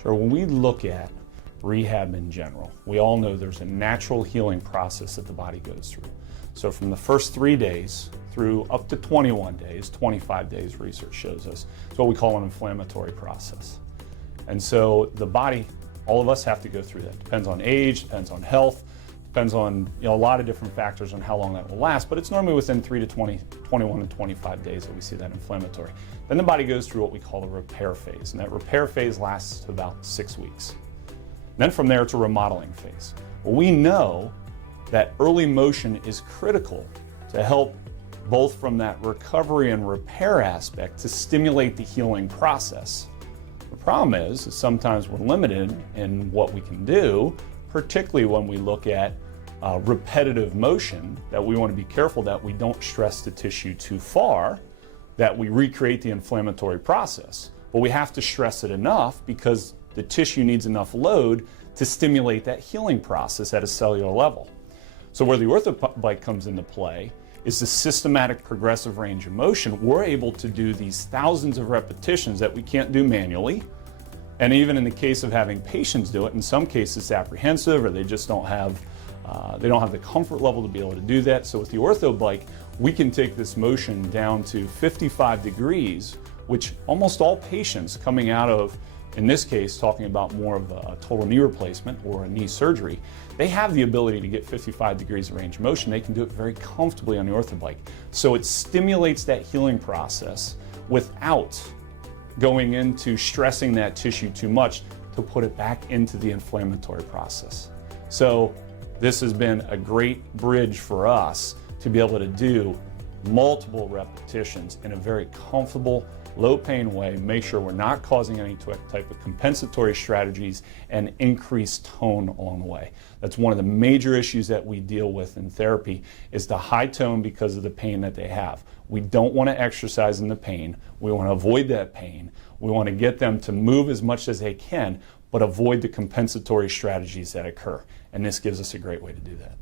Sure, when we look at rehab in general, we all know there's a natural healing process that the body goes through. So from the first 3 days through up to 21 days, 25 days research shows us, it's what we call an inflammatory process. And so the body, all of us have to go through that. Depends on age, depends on health, depends on a lot of different factors on how long that will last, but it's normally within 3 to 21 and 25 days that we see that inflammatory. Then the body goes through what we call a repair phase, and that repair phase lasts about 6 weeks. Then from there, it's a remodeling phase. Well, we know that early motion is critical to help both from that recovery and repair aspect to stimulate the healing process. The problem is sometimes we're limited in what we can do, particularly when we look at repetitive motion, that we want to be careful that we don't stress the tissue too far, that we recreate the inflammatory process. But we have to stress it enough because the tissue needs enough load to stimulate that healing process at a cellular level. So where the OrthoBike comes into play is the systematic progressive range of motion. We're able to do these thousands of repetitions that we can't do manually. And even in the case of having patients do it, in some cases it's apprehensive or they just don't have the comfort level to be able to do that. So with the OrthoBike, we can take this motion down to 55 degrees, which almost all patients coming out of, in this case, talking about more of a total knee replacement or a knee surgery, they have the ability to get 55 degrees of range of motion. They can do it very comfortably on the OrthoBike. So it stimulates that healing process without going into stressing that tissue too much to put it back into the inflammatory process. So this has been a great bridge for us to be able to do multiple repetitions in a very comfortable, low pain way, make sure we're not causing any type of compensatory strategies and increased tone along the way. That's one of the major issues that we deal with in therapy is the high tone because of the pain that they have. We don't want to exercise in the pain. We want to avoid that pain. We want to get them to move as much as they can, but avoid the compensatory strategies that occur. And this gives us a great way to do that.